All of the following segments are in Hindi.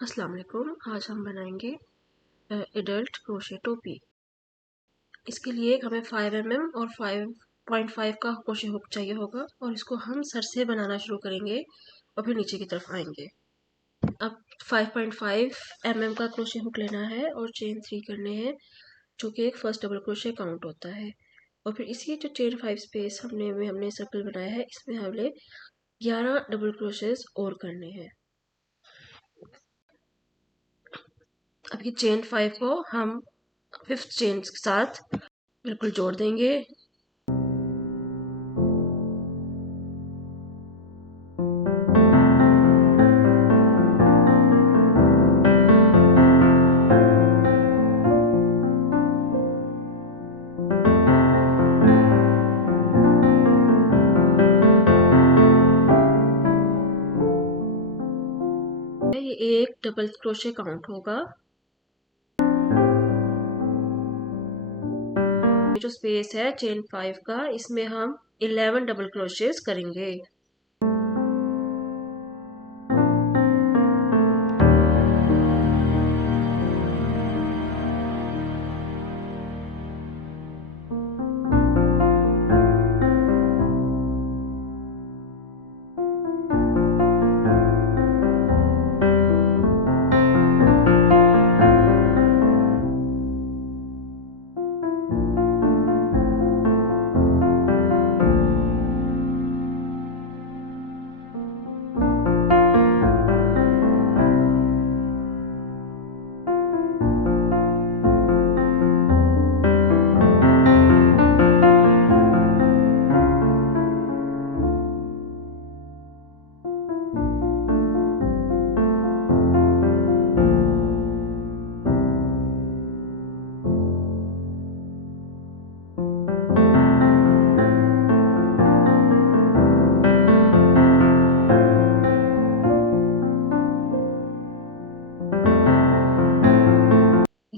अस्सलाम वालेकुम। आज हम बनाएंगे एडल्ट क्रोशे टोपी। इसके लिए हमें 5 mm और 5.5 का क्रोशे हुक चाहिए होगा और इसको हम सर से बनाना शुरू करेंगे और फिर नीचे की तरफ आएंगे। अब 5.5 mm का क्रोशे हुक लेना है और चेन 3 करने हैं, जो कि एक फर्स्ट डबल क्रोशे काउंट होता है। और फिर इसी जो चेन 5 स्पेस हमने सर्कल बनाया है, इसमें हमने 11 डबल क्रोशेस और करने हैं। अब ये चेन 5 को हम 5th चेन के साथ बिल्कुल जोड़ देंगे। ये एक डबल क्रोशे काउंट होगा। ये जो स्पेस है चेन 5 का, इसमें हम 11 डबल क्रोशेस करेंगे।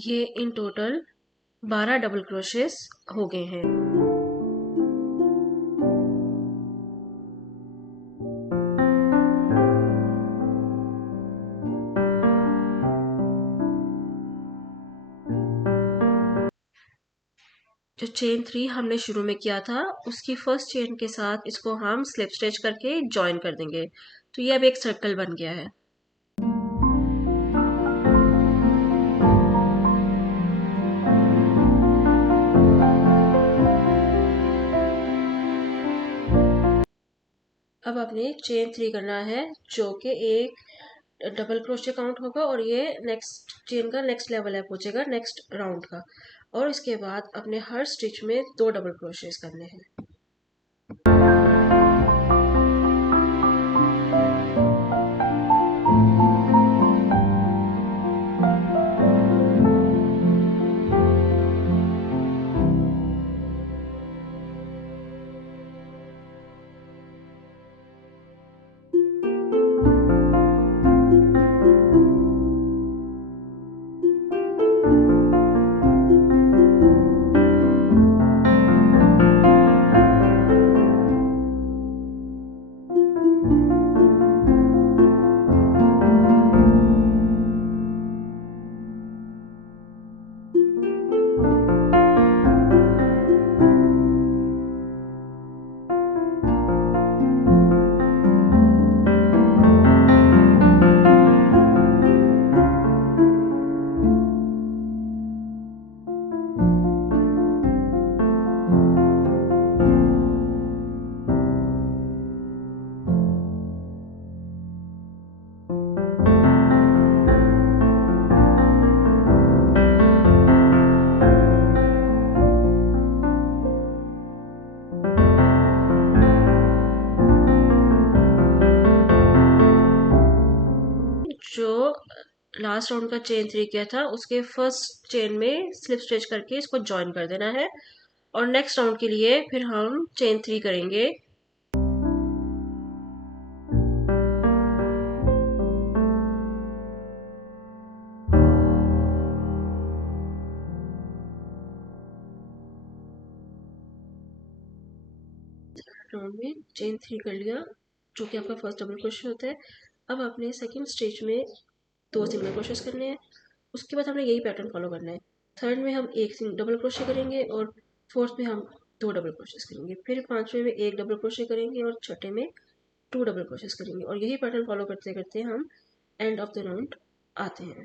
ये इन टोटल 12 डबल क्रोशेस हो गए हैं। जो चेन 3 हमने शुरू में किया था, उसकी फर्स्ट चेन के साथ इसको हम स्लिप स्टिच करके ज्वाइन कर देंगे। तो ये अब एक सर्कल बन गया है। अब आपने चेन 3 करना है, जो कि एक डबल क्रोशे काउंट होगा और ये नेक्स्ट चेन का नेक्स्ट लेवल है, पहुंचेगा नेक्स्ट राउंड का। और इसके बाद अपने हर स्टिच में 2 डबल क्रोशेस करने हैं। जो लास्ट राउंड का चेन 3 किया था, उसके फर्स्ट चेन में स्लिप स्टिच करके इसको ज्वाइन कर देना है। और नेक्स्ट राउंड के लिए फिर हम चेन 3 करेंगे। राउंड में चेन 3 कर लिया, जो कि आपका फर्स्ट डबल क्रोशे होता है। अब आपने सेकंड स्टिच में 2 सिंगल क्रोशेस करने हैं। उसके बाद हमें यही पैटर्न फॉलो करना है। थर्ड में हम एक डबल क्रोशे करेंगे और फोर्थ में हम 2 डबल क्रोशेस करेंगे। फिर पांचवें में एक डबल क्रोशे करेंगे और छठे में 2 डबल क्रोशेस करेंगे, और यही पैटर्न फॉलो करते करते हम एंड ऑफ द राउंड आते हैं।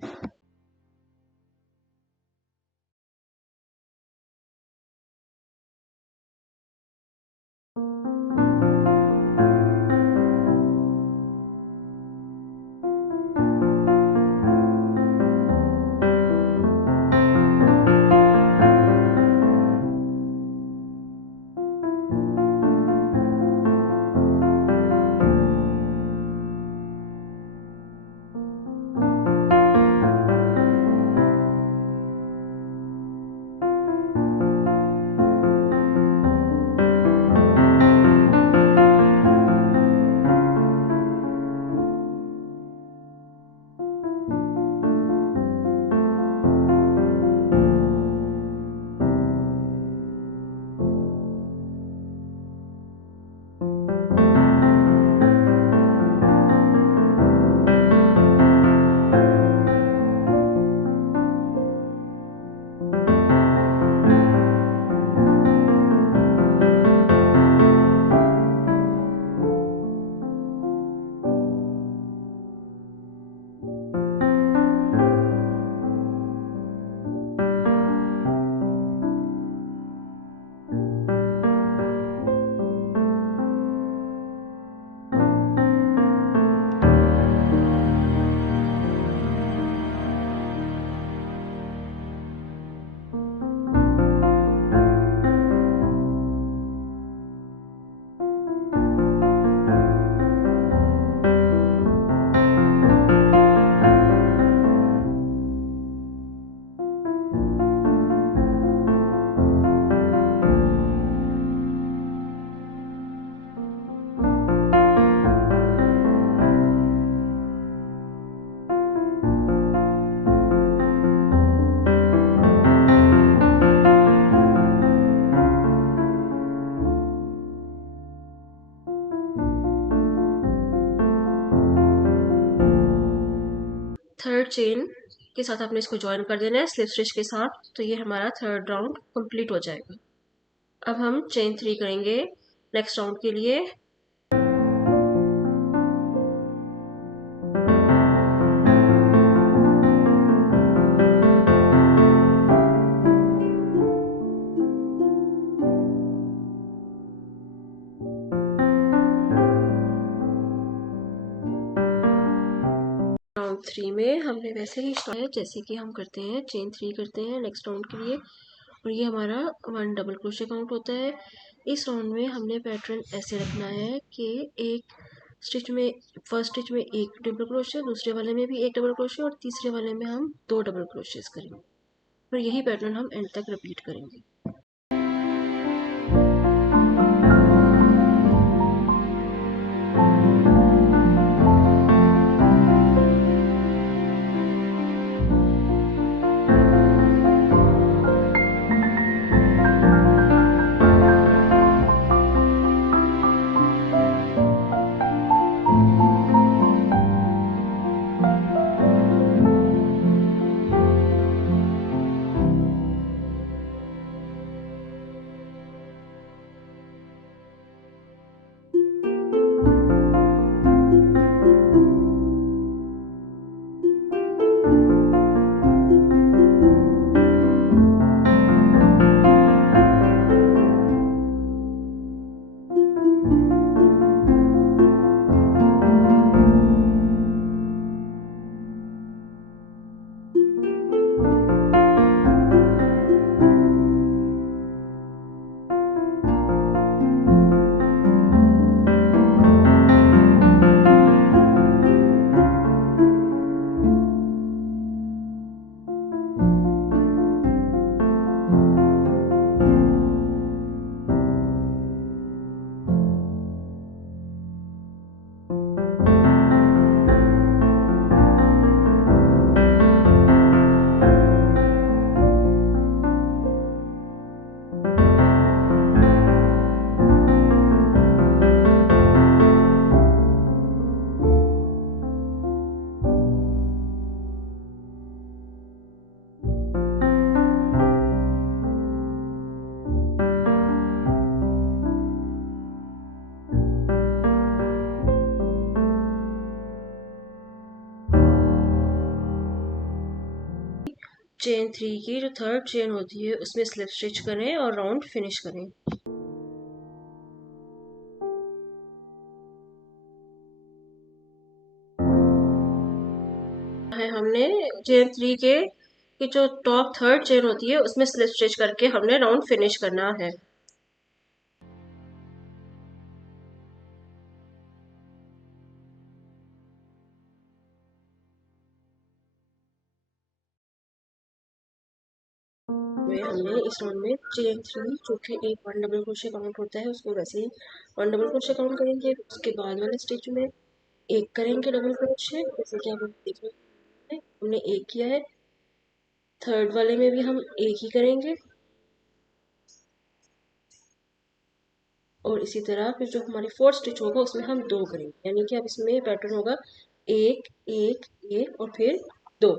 थर्ड चेन के साथ आपने इसको ज्वाइन कर देना है स्लिप स्टिच के साथ, तो ये हमारा थर्ड राउंड कंप्लीट हो जाएगा। अब हम चेन 3 करेंगे नेक्स्ट राउंड के लिए। राउंड 3 में हमने वैसे ही स्टार्ट है जैसे कि हम करते हैं, चेन 3 करते हैं नेक्स्ट राउंड के लिए, और ये हमारा 1 डबल क्रोशे काउंट होता है। इस राउंड में हमने पैटर्न ऐसे रखना है कि एक स्टिच में, फर्स्ट स्टिच में एक डबल क्रोशे, दूसरे वाले में भी एक डबल क्रोशे, और तीसरे वाले में हम 2 डबल क्रोशेस करेंगे, और यही पैटर्न हम एंड तक रिपीट करेंगे। चेन 3 की जो थर्ड चेन होती है उसमें स्लिप स्टिच करें और राउंड फिनिश करें। है हमने चेन 3 के की जो टॉप थर्ड चेन होती है उसमें स्लिप स्टिच करके हमने राउंड फिनिश करना है। हमने इस राउंड में चेन 3 जो कि एक 1 डबल क्रोशे काउंट होता है उसको वैसे ही 1 डबल क्रोशे काउंट करेंगे। उसके बाद वाले स्टिच में एक करेंगे डबल क्रोशे, जैसे कि आप देख रहे हैं हमने एक किया है। थर्ड वाले में भी हम एक ही करेंगे और इसी तरह फिर जो हमारी फोर्थ स्टिच होगा उसमें हम 2 करेंगे, यानी कि अब इसमें पैटर्न होगा एक एक एक और फिर 2।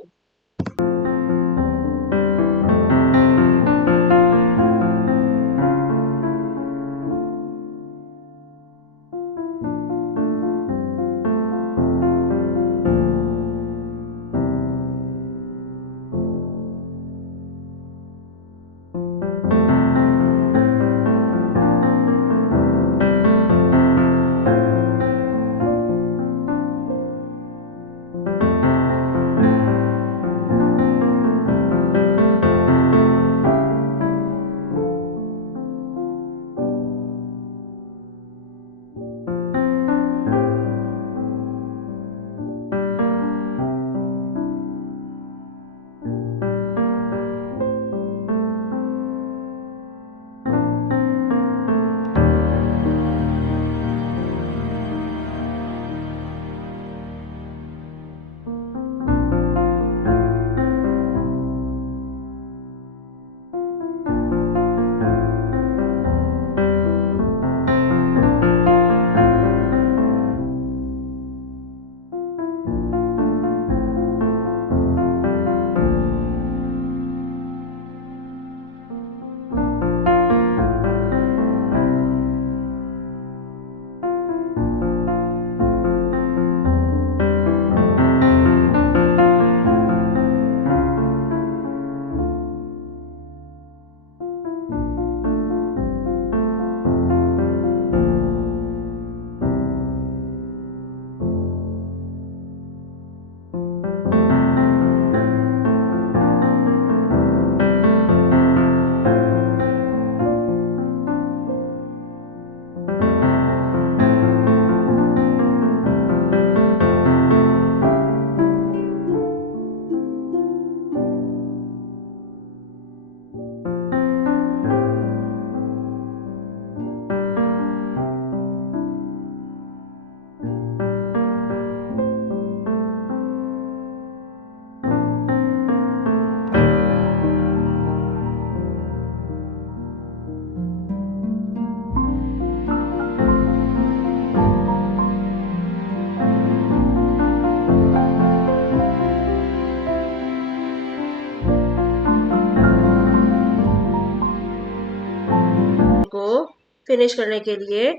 को फिनिश करने के लिए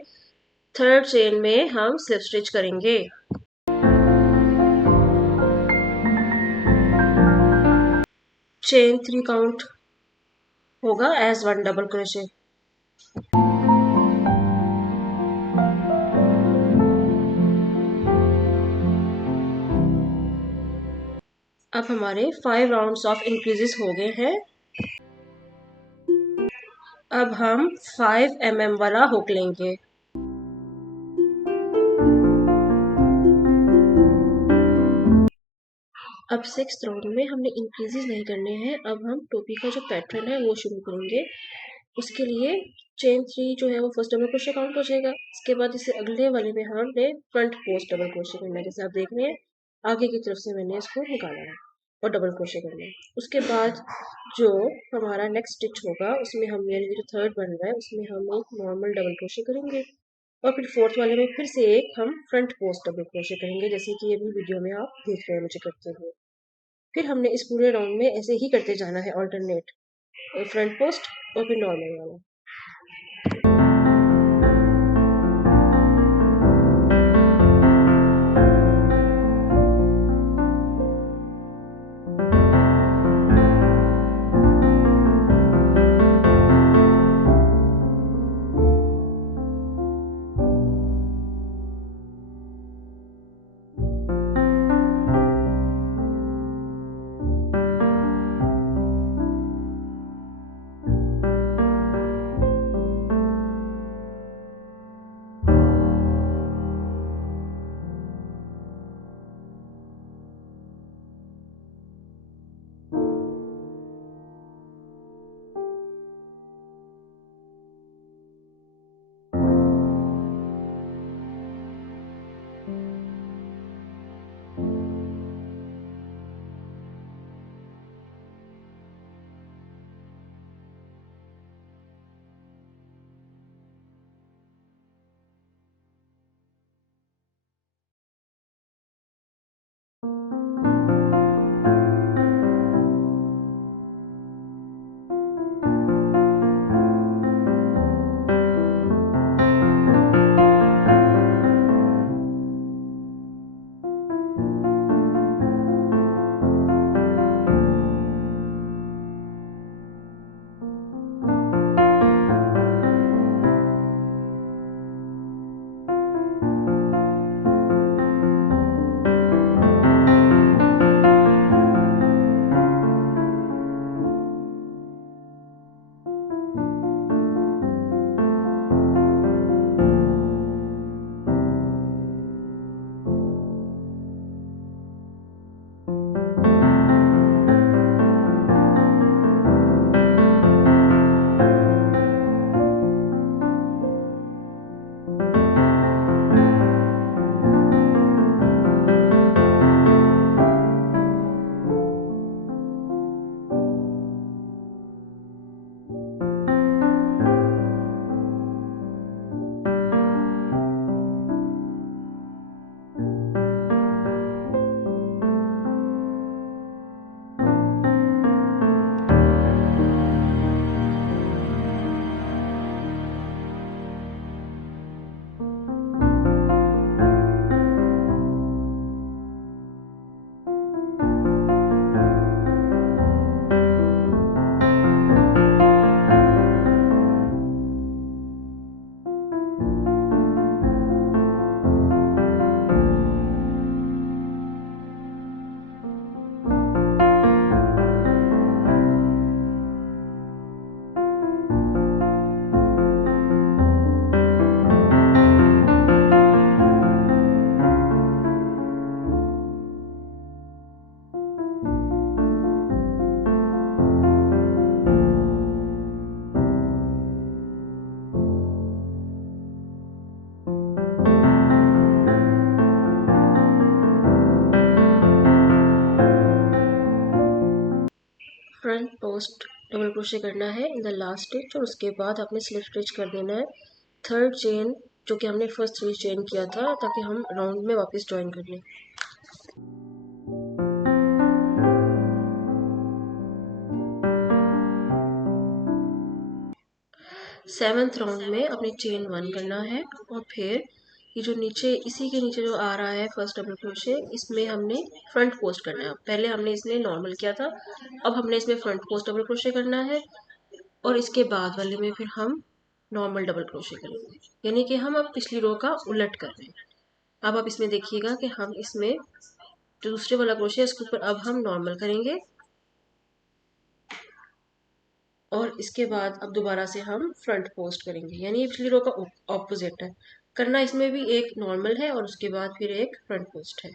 थर्ड चेन में हम स्लिप स्टिच करेंगे। चेन 3 काउंट होगा एज 1 डबल क्रोशे। अब हमारे 5 राउंड्स ऑफ इंक्रीजेस हो गए हैं। अब हम 5 mm वाला हुक लेंगे। अब 6th राउंड में हमने इंक्रीजेस नहीं करने हैं, अब हम टोपी का जो पैटर्न है वो शुरू करेंगे। उसके लिए चेन 3 जो है वो फर्स्ट डबल क्रोशे काउंट हो जाएगा। इसके बाद इसे अगले वाले में हमने फ्रंट पोस्ट डबल क्रोशे करना है, जैसे आप देख रहे हैं आगे की तरफ से मैंने इसको निकाला है और डबल क्रोशे करना है। उसके बाद जो हमारा नेक्स्ट स्टिच होगा उसमें हम यानी जो थर्ड बन रहा है उसमें हम एक नॉर्मल डबल क्रोशे करेंगे और फिर फोर्थ वाले में फिर से एक हम फ्रंट पोस्ट डबल क्रोशे करेंगे, जैसे कि अभी वीडियो में आप देख रहे हैं मुझे करते हुए। फिर हमने इस पूरे राउंड में ऐसे ही करते जाना है, ऑल्टरनेट फ्रंट पोस्ट और फिर नॉर्मल वाला। फर्स्ट डबल क्रोशे करना है इन द लास्ट स्टिच और उसके बाद आपने स्लिप स्टिच कर देना है थर्ड चेन जो कि हमने फर्स्ट 3 चेन किया था, ताकि हम राउंड में वापस ज्वाइन कर लें। सेवन्थ राउंड में अपने चेन 1 करना है और फिर ये जो नीचे इसी के नीचे जो आ रहा है फर्स्ट डबल क्रोशे, इसमें हमने फ्रंट पोस्ट करना है। पहले हमने इसमें नॉर्मल किया था, अब हमने इसमें फ्रंट पोस्ट डबल क्रोशे करना है और इसके बाद वाले में फिर हम नॉर्मल डबल क्रोशे करेंगे, यानी कि हम अब पिछली रो का उलट कर रहे हैं। अब आप इसमें देखिएगा कि हम इसमें जो दूसरे वाला क्रोशे है इसके ऊपर अब हम नॉर्मल करेंगे और इसके बाद अब दोबारा से हम फ्रंट पोस्ट करेंगे, यानी पिछली रो का ऑपोजिट है। करना इसमें भी एक नॉर्मल है और उसके बाद फिर एक फ्रंट पोस्ट है।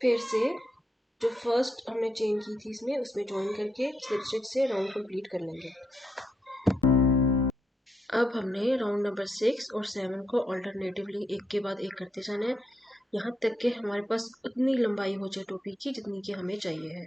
फिर से जो फर्स्ट हमने चेन की थी इसमें उसमें ज्वाइन करके स्लिप स्टिच से राउंड कंप्लीट कर लेंगे। अब हमने राउंड नंबर 6 और 7 को ऑल्टरनेटिवली एक के बाद एक करते जाना है। यहाँ तक कि हमारे पास उतनी लंबाई हो जाए टोपी की जितनी की हमें चाहिए है।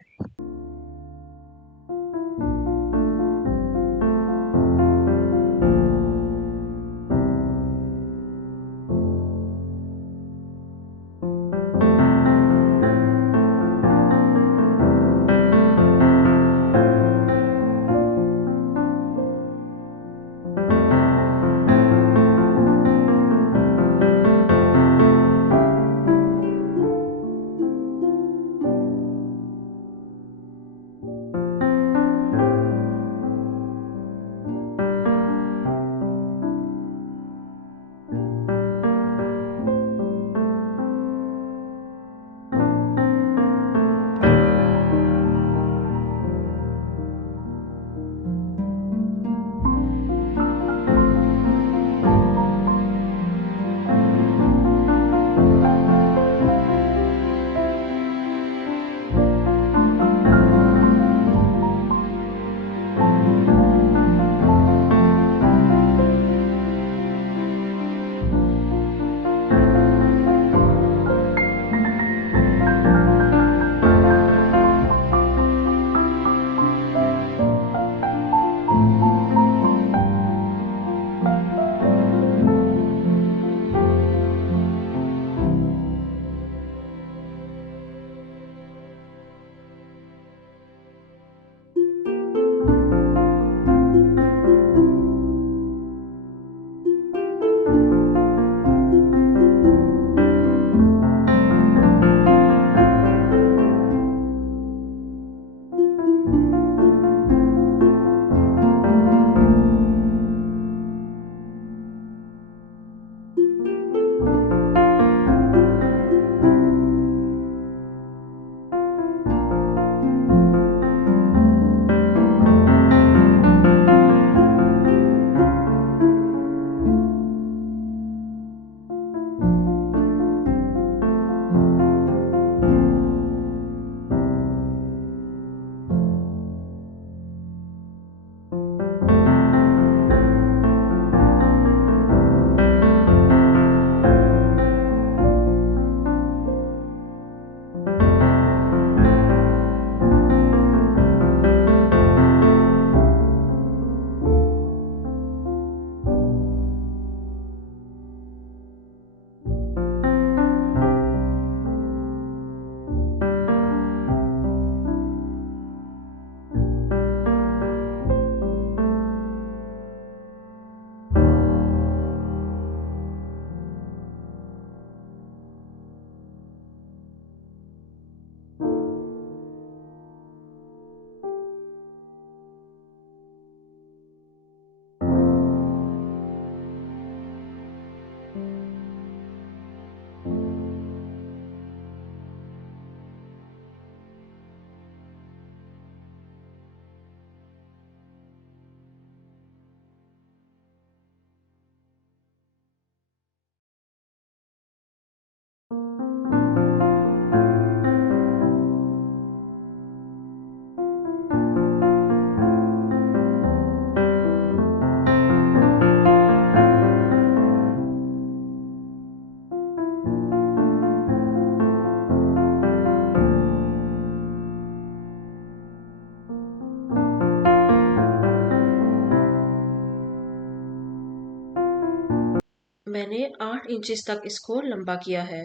मैंने 8 इंचेस तक इसको लंबा किया है।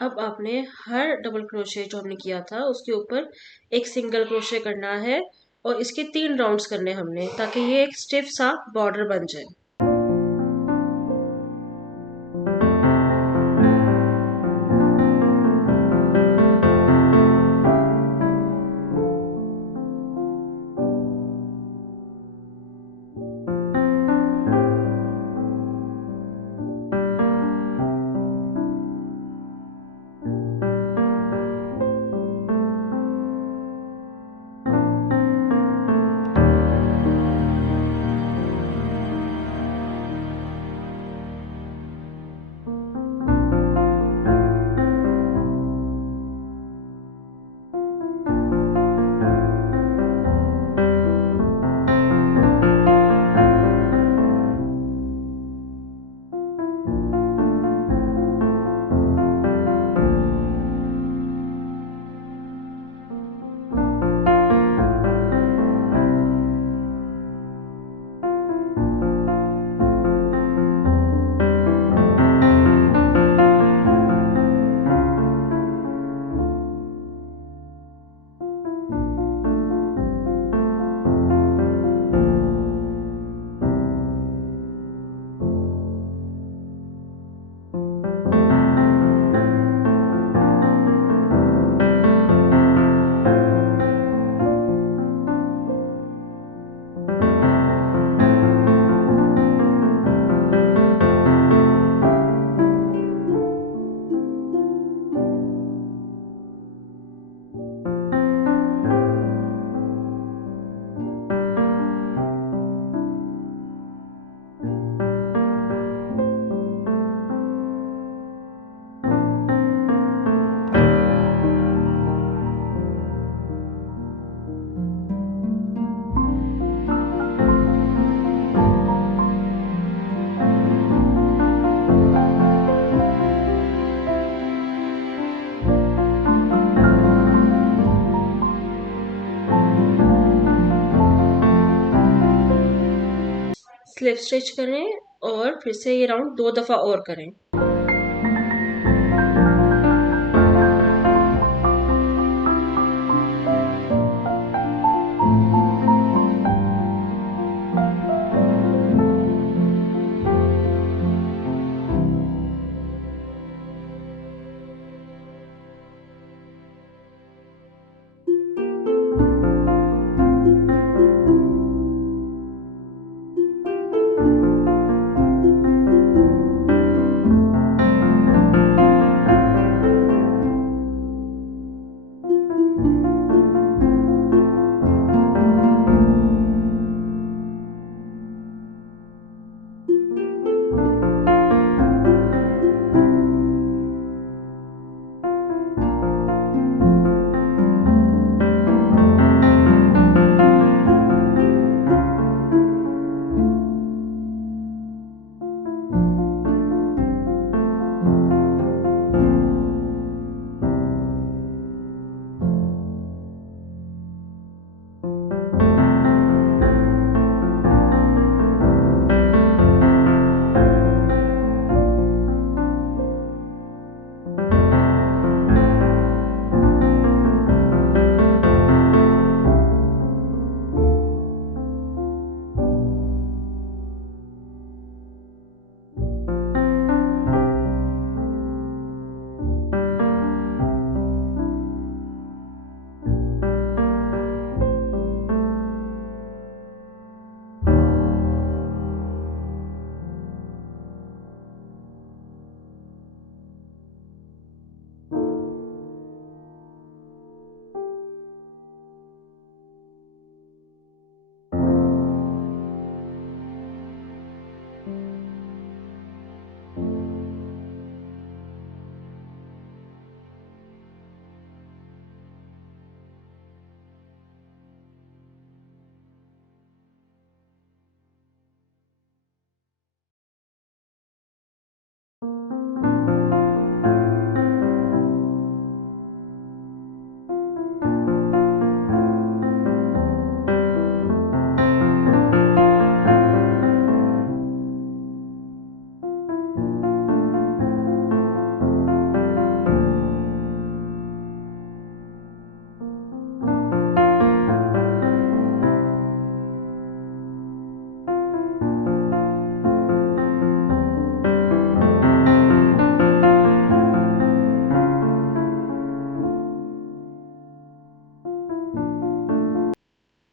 अब आपने हर डबल क्रोशे जो हमने किया था उसके ऊपर एक सिंगल क्रोशे करना है और इसके 3 राउंड्स करने हमने, ताकि ये एक स्टिफ सा बॉर्डर बन जाए। स्लिप स्टिच करें और फिर से ये राउंड 2 दफ़ा और करें।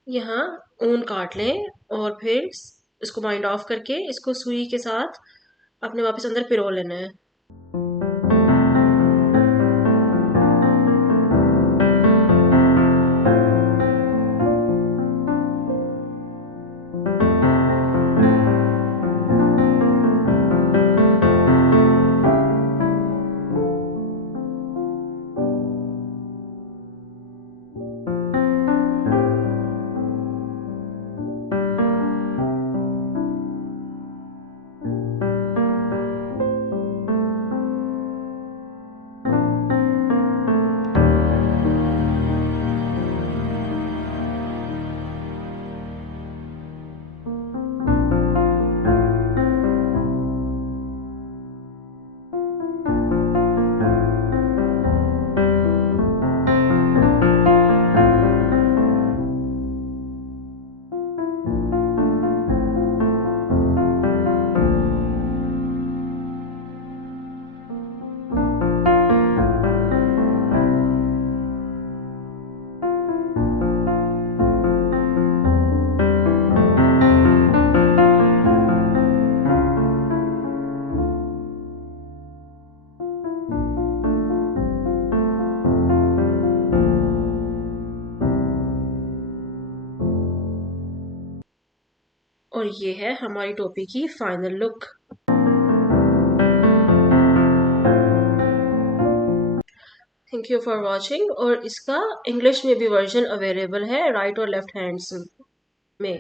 यहाँ ऊन काट लें और फिर इसको बाइंड ऑफ करके इसको सुई के साथ अपने वापस अंदर पिरो लेना है। और ये है हमारी टोपी की final look. Thank you for watching. और इसका इंग्लिश में भी वर्जन अवेलेबल है राइट और लेफ्ट हैंड्स में।